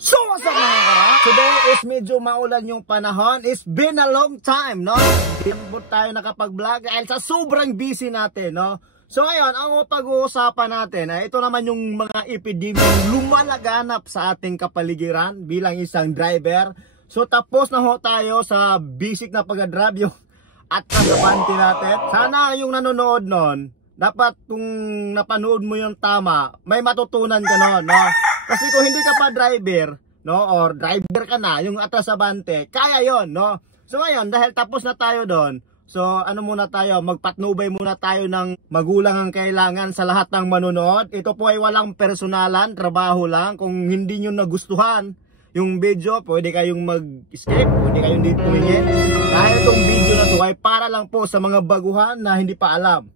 So what's up mga kara? Today is medyo maulan yung panahon. It's been a long time, no? Hindi tayo nakapag-vlog dahil sa sobrang busy natin, no? So ngayon, ang pag-uusapan natin ay ito naman yung mga epidemya lumalaganap sa ating kapaligiran bilang isang driver. So tapos na ho tayo sa basic na pag-drive yung at kasabante natin. Sana yung nanonood nun, dapat kung napanood mo yung tama, may matutunan ka nun, no? Kasi kung hindi ka pa driver, no, or driver ka na, yung atrasabante, kaya yon, no? So ngayon, dahil tapos na tayo doon, so ano muna tayo, magpatnubay muna tayo ng magulang ang kailangan sa lahat ng manonood. Ito po ay walang personalan, trabaho lang. Kung hindi nyo nagustuhan yung video, pwede kayong mag-skip, pwede kayong hindi tumingin. Dahil itong video na to ay para lang po sa mga baguhan na hindi pa alam.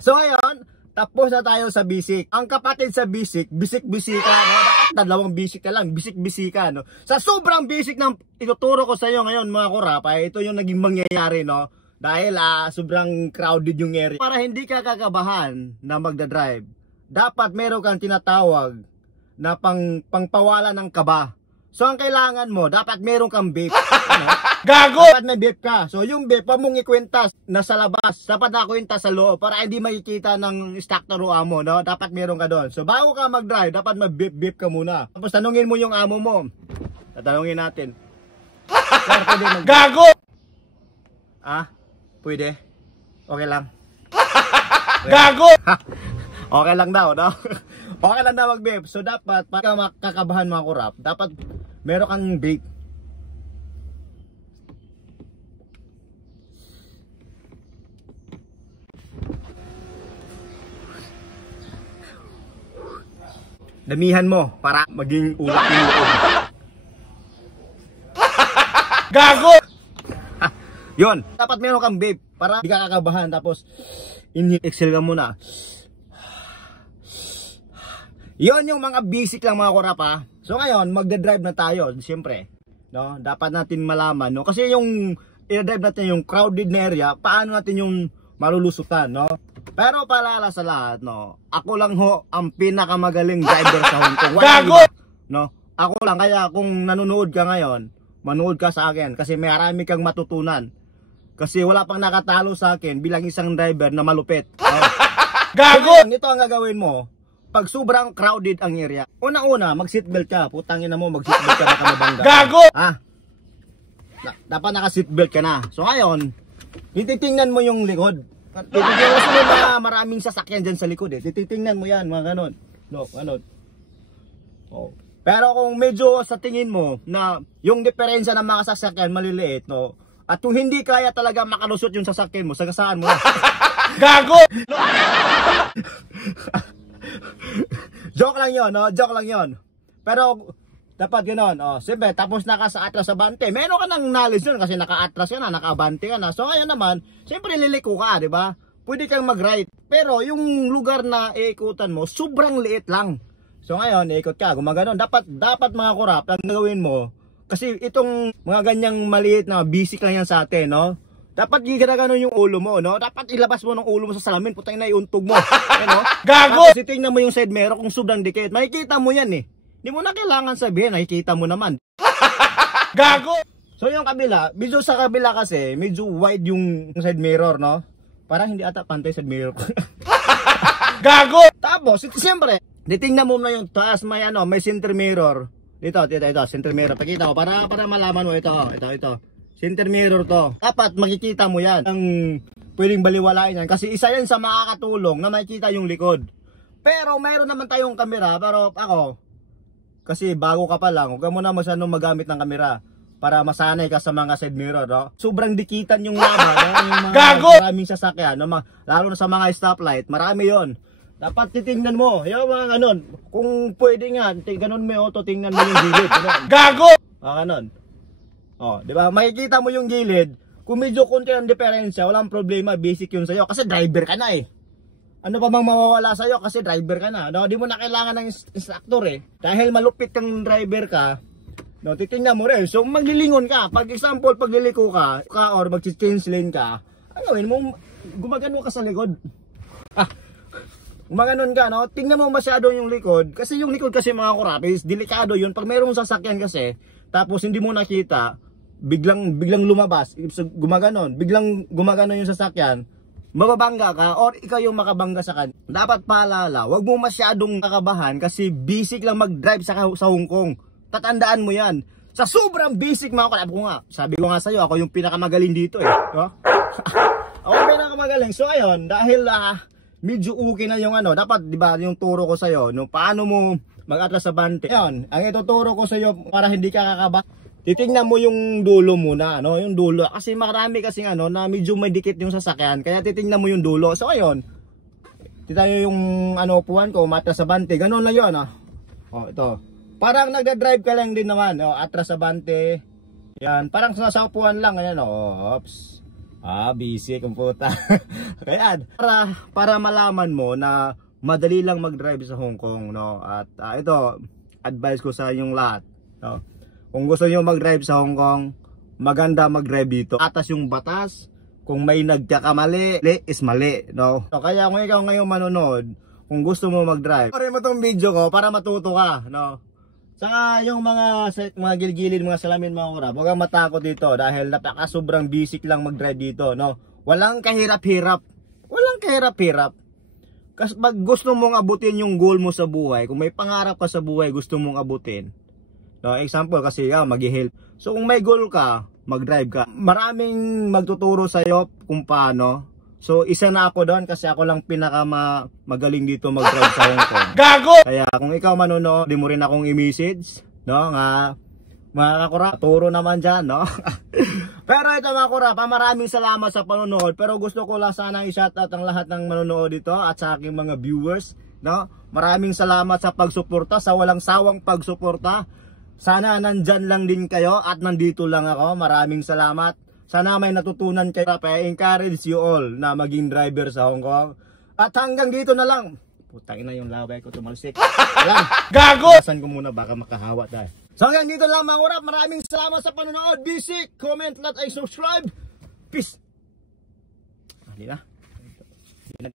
So ngayon, tapos na tayo sa basic. Ang kapatid sa basic, bisik-bisika, no? Dapat dalawang basic ka lang, bisik-bisika, no? Sa sobrang basic ng ituturo ko sa iyo ngayon, mga kurap, ay ito yung naging mangyayari, no? Dahil sobrang crowded yung area. Para hindi ka kakabahan na magdadrive, dapat meron kang tinatawag na pangpawala ng kaba. So ang kailangan mo, dapat meron kang vape. Ano? Gago! Dapat may vape ka. So yung vape, pa mong ikwintas nasa labas. Dapat nakwintas sa loob para hindi makikita ng instructor o amo, no? Dapat meron ka doon. So bago ka mag-drive, dapat mag-vape ka muna. Tapos tanungin mo yung amo mo. Tatanungin natin. Sir, pwede mag-vape? Gago! Pwede? Okay lang. Pwede. Gago! Okay lang daw, no? Okay lang daw mag-vape. So dapat, para makakabahan mga kurap, dapat meron kang vape. Damihan mo para maging ulat yung loob. Gago! Yun, dapat meron kang vape para hindi ka kakabahan. Tapos inhale, exhale ka muna. Yun yung mga basic lang mga kurap, ha. So ngayon, magdadrive na tayo, siyempre, no? Dapat natin malaman, no? Kasi yung i-drive natin yung crowded na area, paano natin yung malulusutan, no? Pero paalala sa lahat, no? Ako lang ho ang pinakamagaling driver sa Hong Kong. Gago! No? Ako lang, kaya kung nanonood ka ngayon, manood ka sa akin kasi may marami kang matutunan. Kasi wala pang nakatalo sa akin bilang isang driver na malupit. No? Gago! So, ito ang gagawin mo. Pag sobrang crowded ang area, una-una, mag-seatbelt ka. Putangin na mo, mag-seatbelt ka na kamabangga. Gago! Dapat naka-seatbelt ka na. So ngayon, tititingnan mo yung likod. Titignan mo na maraming sasakyan dyan sa likod, eh. Tititingnan mo yan, mga ganon. No, ganon. Oh. Pero kung medyo sa tingin mo na yung diferensya ng mga sasakyan maliliit, no? At kung hindi kaya talaga makalusot yung sasakyan mo, sagasaan mo na. Gago! Joke lang yun, no? Joke lang yun. Pero dapat ganoon, siyempre, tapos na ka sa atras abante. Meron ka ng knowledge yun kasi naka-atras ka na, naka-abante ka na. So ngayon naman, siyempre liliko ka, di ba? Pwede kang mag-right. Pero yung lugar na iikutan mo, sobrang liit lang. So ngayon, iikot ka, gumaganon. Dapat mga kurap, ang gawin mo, kasi itong mga ganyang maliit na basic lang yan sa atin, no? Dapat gigana-ganon yung ulo mo, no? Dapat ilabas mo ng ulo mo sa salamin, putang na iuntog mo. No? Gago! Tapos tingnan mo yung side mirror kung sobrang dikit. Makikita mo yan, eh. Hindi mo na kailangan sabihin, nakikita mo naman. Gago! So yung kabila, medyo sa kabila kasi, medyo wide yung side mirror, no? Parang hindi ata pantay side mirror. Gago! Tapos, siyempre, titingnan mo na yung taas, may center mirror. Ito, center mirror. Pakita ko, para malaman mo ito. Center mirror to. Dapat makikita mo yan. Ang pwedeng baliwalain yan. Kasi isa yan sa makakatulong na makikita yung likod. Pero mayroon naman tayong kamera. Pero ako, kasi bago ka pa lang, huwag mo na masyadong magamit ng kamera para masanay ka sa mga side mirror, no? Sobrang dikitan yung lama, no? Yung mga Gago! Maraming sasakyan, no? Lalo na sa mga stoplight, marami yon. Dapat titingnan mo, yung mga ganon. Kung pwede nga, ganon mo yung auto, tingnan mo yung gilid. Ganon. Gago! Ganon. Di ba? Makikita mo yung gilid. Kung medyo konti ang diferensya, walang problema, basic yun sa'yo. Kasi driver ka na, eh. Ano pa bang mawawala sa'yo kasi driver ka na, no? Di mo na kailangan ng instructor, eh. Dahil malupit kang driver ka, no? Titingnan mo rin. So maglilingon ka. Pag example, pag liliko ka or mag-change lane ka, ano gawin mo? Gumagano ka sa likod. Gumaganon ka, no? Tingnan mo masyado yung likod. Kasi yung likod kasi mga kurapis, delikado yun. Pag mayroong sasakyan kasi, tapos hindi mo nakita, biglang lumabas, gumaganon, biglang gumaganon yung sasakyan, mababangga ka or ikaw yung makabangga sa kanya. Dapat paalala, wag mo masyadong kakabahan kasi basic lang mag-drive sa Hong Kong. Tatandaan mo yan. Sa sobrang basic mga kurapis, sabi ko nga sa'yo, ako yung pinakamagaling dito eh. No? Ako yung pinakamagaling. So ayun, dahil medyo okay na yung dapat 'di ba yung turo ko sa iyo no paano mo mag-atras sa bante. Ayun, ang ituturo ko sa iyo para hindi ka kakaba. Titingnan mo yung dulo muna, no, yung dulo kasi marami kasi na medyo may dikit yung sasakyan. Kaya titingnan mo yung dulo. So ayun. Titayo yung upuan ko, umatras sa bante. Ganun lang 'yon, Oh, ito. Parang nagda-drive ka lang din naman, atras sa bante. Yan, parang sa upuan lang ayan, Oops. Busy kung puta. Kaya para malaman mo na madali lang mag-drive sa Hong Kong, no? At ito, advice ko sa inyong lahat, no? Kung gusto niyo mag-drive sa Hong Kong, maganda mag-drive dito. Atas yung batas, kung may nagkakamali, is mali, no? So, kaya kung ikaw ngayon manonood, kung gusto mo mag-drive, pare mo tong video ko para matuto ka, no? Saka yung mga gilgilid, mga salamin mga kurap, huwag kang matakot dito dahil napaka sobrang basic lang mag-drive dito, no? Walang kahirap-hirap. Walang kahirap-hirap. Kasi pag gusto mong abutin yung goal mo sa buhay, kung may pangarap ka sa buhay, gusto mong abutin. No, example kasi mag-help. So kung may goal ka, mag-drive ka. Maraming magtuturo sa iyo kung paano. So isa na ako doon kasi ako lang magaling dito mag-drive sa Hong Kong. Gago! Kaya kung ikaw manonood, di mo rin akong i-message, no? Nga mga kakurap, turo naman dyan, no? Pero ito mga kurap, maraming salamat sa panonood. Pero gusto ko lang sana i-shoutout ang lahat ng manonood dito at sa aking mga viewers, no? Maraming salamat sa pagsuporta, sa walang sawang pagsuporta. Sana nandyan lang din kayo at nandito lang ako. Maraming salamat. Sana may natutunan kayo. I encourage you all na maging driver sa Hong Kong. At hanggang dito na lang. Putang ina yung laway ko tumalsik. Alam. Gago! Saan ko muna baka makahawa tayo. So hanggang dito lang mga kurap. Maraming salamat sa panonood. Basic, comment, like, subscribe. Peace. Hindi na.